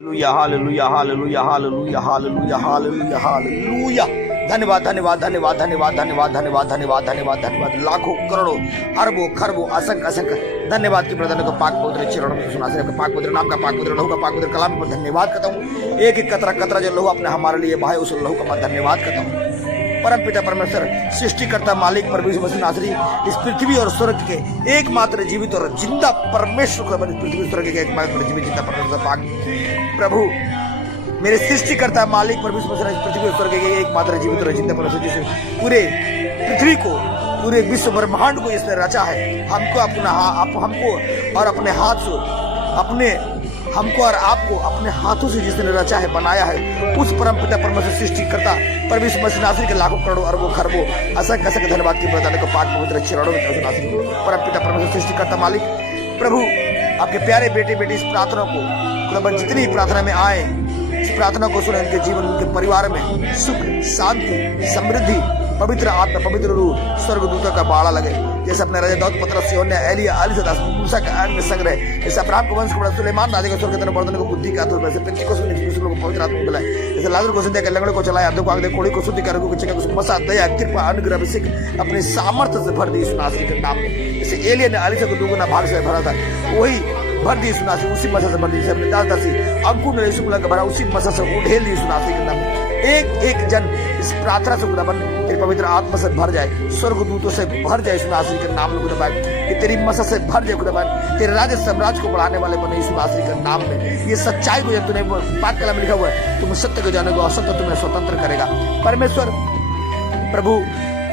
Hallelujah hallelujah hallelujah hallelujah hallelujah hallelujah. धन्यवाद धन्यवाद धन्यवाद धन्यवाद धन्यवाद धन्यवाद धन्यवाद धन्यवाद धन्यवाद। लाखों करोड़ों अरबों खरबों असंख्य असंख्य धन्यवाद की प्रधान को पाक पवित्र चरणों में सुना से पाक पवित्र नाम का पाक पवित्र लहू का पाक पवित्र कलाम पर धन्यवाद करता हूँ। एक एक कतरा कतरा जो लहू अपने हमारे लिए भाई उस लहू का मैं धन्यवाद करता हूँ। परम पिता परमेश्वर सृष्टिकर्ता मालिक परमेश्वर मसीह नासरी इस पृथ्वी और स्वर्ग के एकमात्र जीवित और जिंदा परमेश्वर को पृथ्वी स्वर्ग के एकमात्र जीवित जिंदा परमेश्वर पाक प्रभु मेरे सृष्टिकर्ता मालिक परमेश्वर मसीह पृथ्वी और स्वर्ग के एकमात्र जीवित और जिंदा परमेश्वर जिसने पूरे पृथ्वी को पूरे विश्व ब्रह्मांड को इसने रचा है। हमको अपना हमको और अपने हाथ से अपने हमको और आपको अपने हाथों से जिसने रचा है बनाया है उस परम पिता परमेश्वर सृष्टिकर्ता परमेश्वर मसीह नासरी के लाखों करोड़ों अरबों खरबों असंख्य असंख्य धन्यवाद की प्रदान को पाक पवित्र चरणों में नासरी परम पिता परमेश्वर सृष्टिकर्ता मालिक प्रभु आपके प्यारे बेटे बेटी इस प्रार्थना को जितनी प्रार्थना में आए इस प्रार्थना को सुने उनके जीवन उनके परिवार में सुख शांति समृद्धि पवित्र आत्मा पवित्र रूह स्वर्गदूतों का बाड़ा लगे जैसे अपने राजा दाऊद पतरस योन्या एलिया अलीसदास मूसा का आग में संग्रह जैसे अब्राहम को वंश को बड़ा सुलेमान राजा को स्वर्ग के बर्तन को बुद्धि का आतुर से पृथ्वी को को पवित्र आत्मा बुलाए जैसे लाजर को सिद्ध के लंगड़े को चलाया अधों को आग दे कोड़ी को शुद्धि कर को मसा दया कृपा अनुग्रह अभिषेक अपने सामर्थ्य से भर दी इस नासरी के नाम में जैसे एलिया ने अलीसा को दुगुना भाग से भरा था वही भर दी सुनासी उसी मसा से भर दी अपने दास दासी अंकुर ने यीशु का भरा उसी मसा से उठेल दी सुनासी के नाम में एक एक जन इस प्रार्थना से खुदाबंद तेरी पवित्र आत्मा से भर जाए स्वर्गदूतों से भर जाए सुनासी के नाम में खुदाबंद कि तेरी मसा से भर जाए खुदाबंद तेरे राज्य साम्राज्य को बढ़ाने वाले बने यीशु नासरी के नाम में ये सच्चाई को जब तूने पाक कलम में लिखा हुआ है तुम सत्य को जानेगा और सत्य तुम्हें स्वतंत्र करेगा। परमेश्वर प्रभु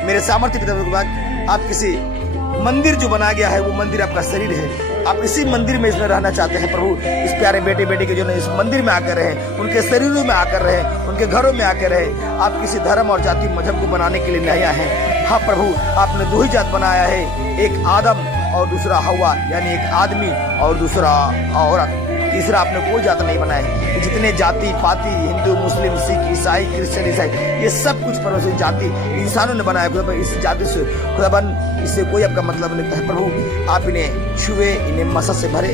मेरे सामर्थ्य पिता आप किसी मंदिर जो बनाया गया है वो मंदिर आपका शरीर है आप इसी मंदिर में इसमें रहना चाहते हैं प्रभु इस प्यारे बेटे बेटी के जो इस मंदिर में आकर रहे उनके शरीरों में आकर रहे उनके घरों में आकर रहे आप किसी धर्म और जाति मजहब को बनाने के लिए नहीं आए हैं। हाँ प्रभु आपने दो ही जात बनाया है एक आदम और दूसरा हवा यानी एक आदमी और दूसरा औरत तीसरा आपने कोई जात नहीं बनाया है। जितने जाति पाति हिंदू मुस्लिम सिख ईसाई क्रिश्चियन ईसाई ये सब कुछ परमेश्वर जाति इंसानों ने बनाया खुदा इस जाति से खुदाबन इससे कोई आपका मतलब नहीं है। प्रभु आप इन्हें छुए इन्हें मसा से भरे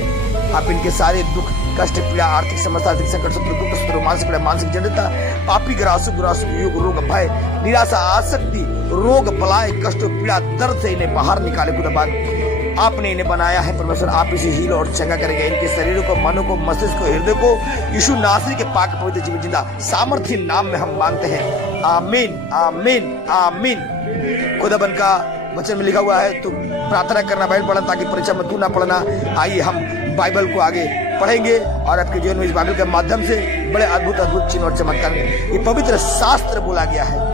आप इनके सारे दुख कष्ट पीड़ा आर्थिक समस्या आर्थिक संकट शत्रु दुख शत्रु मानसिक पीड़ा मानसिक जड़ता पापी ग्रासु ग्रासु युग रोग भय निराशा आसक्ति रोग बलाय कष्ट पीड़ा दर्द से इन्हें बाहर निकाले खुदाबन आपने इन्हें बनाया है परमेश्वर आप इसे हील और चंगा करेंगे इनके शरीरों को मनो को मस्तिष्क को हृदय को यीशु नासरी के पाक पवित्र जीवन जिंदा सामर्थ्य नाम में हम मांगते हैं आमीन आमीन आमीन। खुदाबंद का वचन में लिखा हुआ है तो प्रार्थना करना बाइबल पढ़ना ताकि परीक्षा में तू ना पढ़ना। आइए हम बाइबल को आगे पढ़ेंगे और आपके जीवन में इस बाइबल के माध्यम से बड़े अद्भुत अद्भुत चिन्ह और चमत्कार ये पवित्र शास्त्र बोला गया है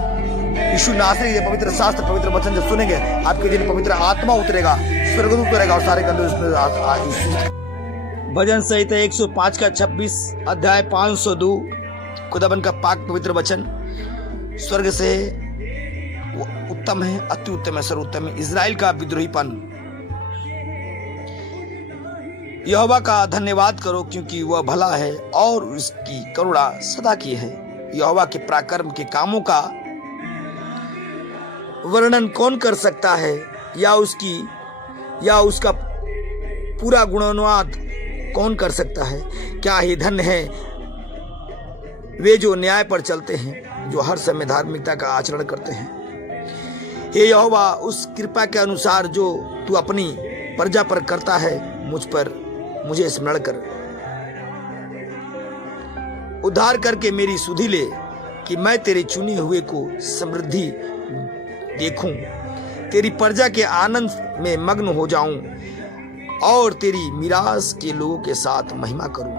यीशु नासरी ये पवित्र शास्त्र पवित्र वचन जब सुनेंगे आपके दिन पवित्र आत्मा उतरेगा स्वर्गदूत उतरेगा और सारे भजन संहिता 105 का 26 अध्याय 502 खुदाबंद का पाक पवित्र वचन स्वर्ग से उत्तम है अति उत्तम है सर्वोत्तम है इजराइल का विद्रोहीपन। यहोवा का धन्यवाद करो क्योंकि वह भला है और उसकी करुणा सदा की है। यहोवा के पराक्रम के कामों का वर्णन कौन कर सकता है या उसका पूरा गुणानुवाद कौन कर सकता है। क्या ही धन्य है वे जो न्याय पर चलते हैं जो हर समय धार्मिकता का आचरण करते हैं। हे यहोवा उस कृपा के अनुसार जो तू अपनी प्रजा पर करता है मुझे स्मरण कर उद्धार करके मेरी सुधि ले कि मैं तेरे चुने हुए को समृद्धि देखूं तेरी प्रजा के आनंद में मग्न हो जाऊं और तेरी मिरास के लोगों के साथ महिमा करूं।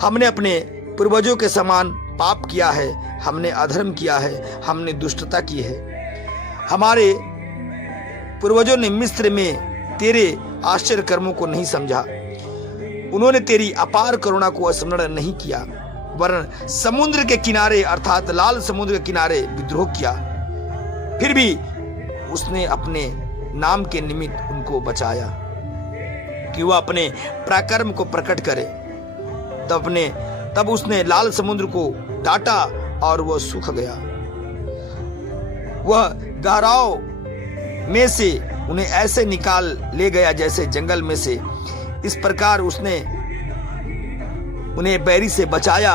हमने अपने पूर्वजों के समान पाप किया है हमने अधर्म किया है हमने दुष्टता की है। हमारे पूर्वजों ने मिस्र में तेरे आश्चर्य कर्मों को नहीं समझा उन्होंने तेरी अपार करुणा को स्मरण नहीं किया वरन समुद्र के किनारे अर्थात लाल समुद्र के किनारे विद्रोह किया। फिर भी उसने अपने नाम के निमित्त उनको बचाया कि वह अपने पराक्रम को प्रकट करे। तब उसने लाल समुद्र को डांटा और वह सूख गया। वह गहराव में से उन्हें ऐसे निकाल ले गया जैसे जंगल में से। इस प्रकार उसने उन्हें बैरी से बचाया।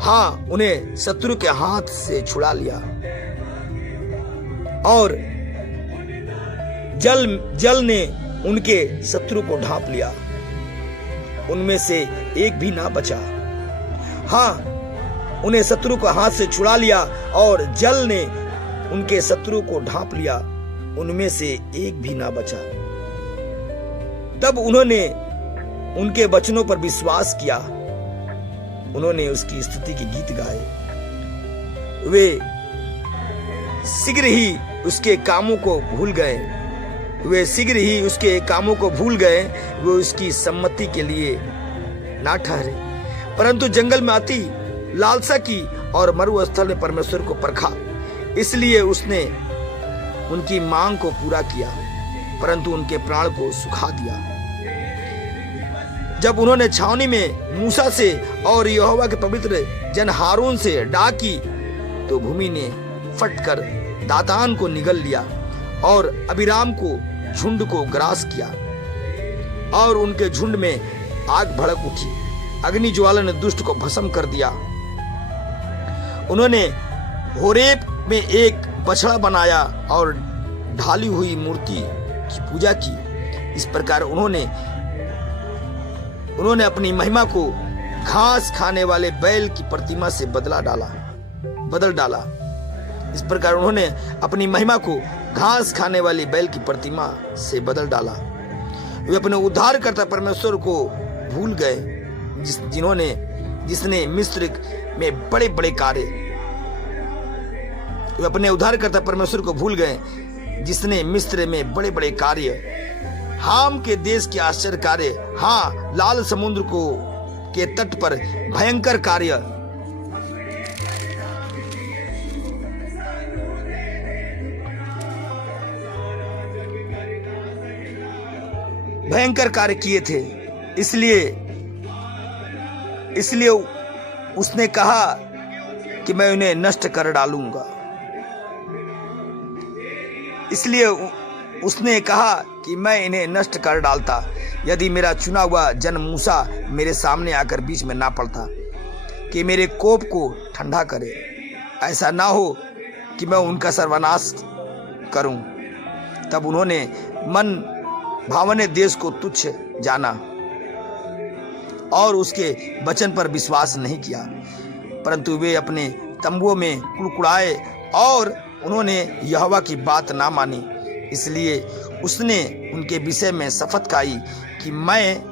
हाँ, उन्हें शत्रु के हाथ से छुड़ा लिया और जल ने उनके शत्रु को ढांप लिया, उनमें से एक भी ना बचा। हाँ, उन्हें शत्रु के हाथ से छुड़ा लिया और जल ने उनके शत्रु को ढांप लिया, उनमें से एक भी ना बचा। तब उन्होंने उनके वचनों पर विश्वास किया, उन्होंने उसकी स्तुति के गीत गाए। वे शीघ्र ही उसके कामों को भूल गए, वे शीघ्र ही उसके कामों को भूल गए, वे उसकी सम्मति के लिए ना ठहरे, परंतु जंगल में अति लालसा की और मरुस्थल में परमेश्वर को परखा। इसलिए उसने उनकी मांग को पूरा किया, परंतु उनके प्राण को सुखा दिया। जब उन्होंने छावनी में मूसा से और यहोवा के पवित्र जन हारून से डाक की, तो भूमि ने फटकर दातान को निगल लिया और अबीराम को झुंड को ग्रास किया, और उनके झुंड में आग भड़क उठी, अग्नि ज्वाला ने दुष्ट को भस्म कर दिया। उन्होंने होरेब में एक बछड़ा बनाया और ढाली हुई मूर्ति की पूजा की। इस प्रकार उन्होंने अपनी महिमा को घास खाने वाले बैल की प्रतिमा से बदल डाला। इस प्रकार उन्होंने अपनी महिमा को घास खाने वाली बैल की प्रतिमा से बदल डाला। वे अपने उद्धारकर्ता परमेश्वर को भूल गए, जिसने मिस्र में बड़े बड़े कार्य वे अपने उद्धारकर्ता परमेश्वर को भूल गए, जिसने मिस्र में बड़े बड़े कार्य, हाम के देश के आश्चर्य कार्य, हाँ, लाल समुद्र के तट पर भयंकर कार्य, किए थे। इसलिए उसने कहा कि मैं उन्हें नष्ट कर डालूंगा। इसलिए उसने कहा कि मैं इन्हें नष्ट कर डालता, यदि मेरा चुना हुआ जन मूसा मेरे सामने आकर बीच में ना पड़ता कि मेरे कोप को ठंडा करे। ऐसा ना हो कि मैं उनका सर्वनाश करूं। तब उन्होंने मन भावने देश को तुच्छ जाना और उसके वचन पर विश्वास नहीं किया, परंतु वे अपने तंबुओं में कुड़कुड़ाए और उन्होंने यहोवा की बात ना मानी। इसलिए उसने उनके विषय में शपथ खाई कि मैं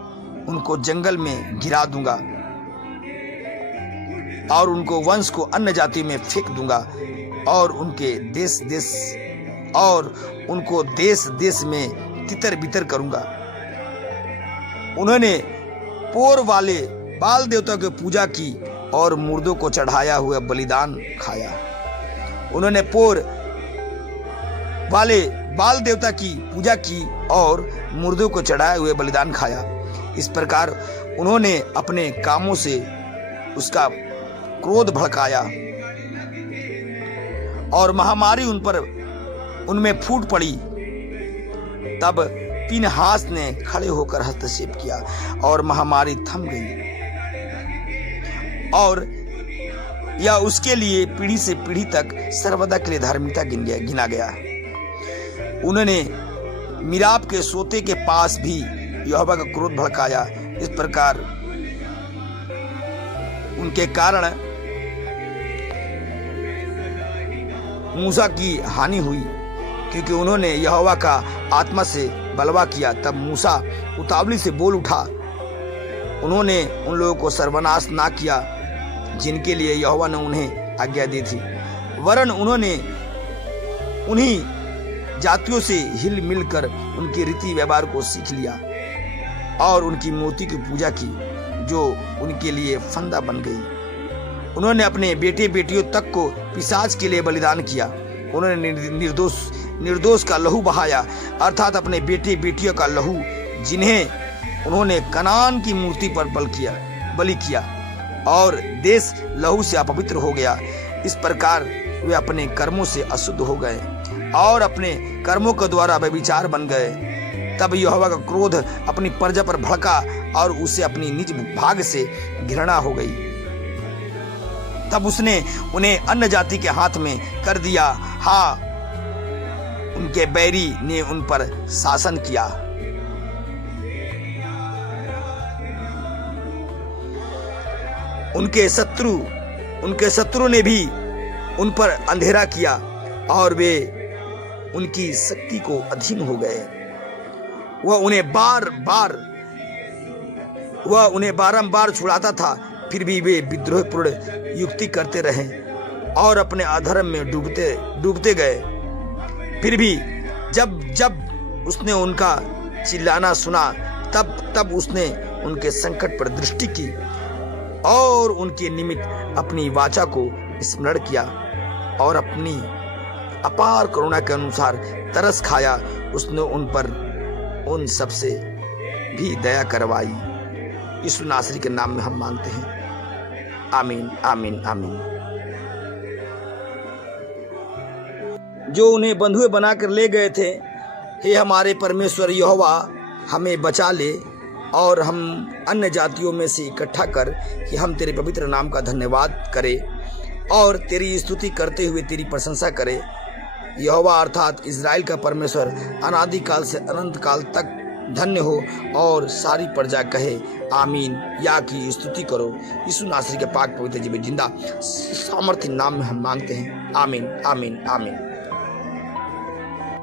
उनको जंगल में गिरा दूंगा और उनको वंश को अन्य जाति में फेंक दूंगा और उनको देश देश में तितर बितर करूंगा। उन्होंने पोर वाले बाल देवता की पूजा की और मुर्दों को चढ़ाया हुआ बलिदान खाया। उन्होंने पोर वाले बाल देवता की पूजा की और मुर्दों को चढ़ाए हुए बलिदान खाया। इस प्रकार उन्होंने अपने कामों से उसका क्रोध भड़काया और महामारी उनमें फूट पड़ी। तब पीनहास ने खड़े होकर हस्तक्षेप किया और महामारी थम गई और यह उसके लिए पीढ़ी से पीढ़ी तक सर्वदा के लिए धार्मिकता गिना गया। उन्होंने मिराब के सोते के पास भी यहोवा का क्रोध भड़काया। इस प्रकार उनके कारण मूसा की हानि हुई, क्योंकि उन्होंने यहोवा का आत्मा से बलवा किया। तब मूसा उतावली से बोल उठा, उन्होंने उन लोगों को सर्वनाश ना किया जिनके लिए यहोवा ने उन्हें आज्ञा दी थी, वरन उन्होंने उन्हीं जातियों से हिल मिलकर उनके रीति व्यवहार को सीख लिया और उनकी मूर्ति की पूजा की जो उनके लिए फंदा बन गई। उन्होंने अपने बेटे बेटियों तक को पिशाच के लिए बलिदान किया। उन्होंने निर्दोष का लहू बहाया, अर्थात अपने बेटे बेटियों का लहू, जिन्हें उन्होंने कनान की मूर्ति पर बलि किया और देश लहू से अपवित्र हो गया। इस प्रकार वे अपने कर्मों से अशुद्ध हो गए और अपने कर्मों के द्वारा व्यभिचार बन गए। तब यहोवा का क्रोध अपनी प्रजा पर भड़का और उसे अपनी निज भाग से घृणा हो गई। तब उसने उन्हें अन्य जाति के हाथ में कर दिया। हाँ, उनके बैरी ने उन पर शासन किया। उनके शत्रु ने भी उन पर अंधेरा किया और वे उनकी शक्ति को अधीन हो गए। वह उन्हें बारंबार छुड़ाता था, फिर भी वे विद्रोहपूर्ण युक्ति करते रहे और अपने अधर्म में डूबते गए। फिर भी जब उसने उनका चिल्लाना सुना, तब उसने उनके संकट पर दृष्टि की और उनके निमित्त अपनी वाचा को स्मरण किया और अपनी अपार करुणा के अनुसार तरस खाया। उसने उन सब से भी दया करवाई। यीशु नासरी के नाम में हम मांगते हैं, आमीन आमीन आमीन। जो उन्हें बंधुए बनाकर ले गए थे, हे हमारे परमेश्वर यहोवा, हमें बचा ले और हम अन्य जातियों में से इकट्ठा कर कि हम तेरे पवित्र नाम का धन्यवाद करें और तेरी स्तुति करते हुए तेरी प्रशंसा करें। यहोवा अर्थात इज़राइल का परमेश्वर अनादिकाल से अनंत काल तक धन्य हो और सारी प्रजा कहे आमीन। या की स्तुति करो। यीशु नासरी के पाक पवित्र जीवित जिंदा सामर्थ्य नाम में हम मांगते हैं, आमीन आमीन आमीन।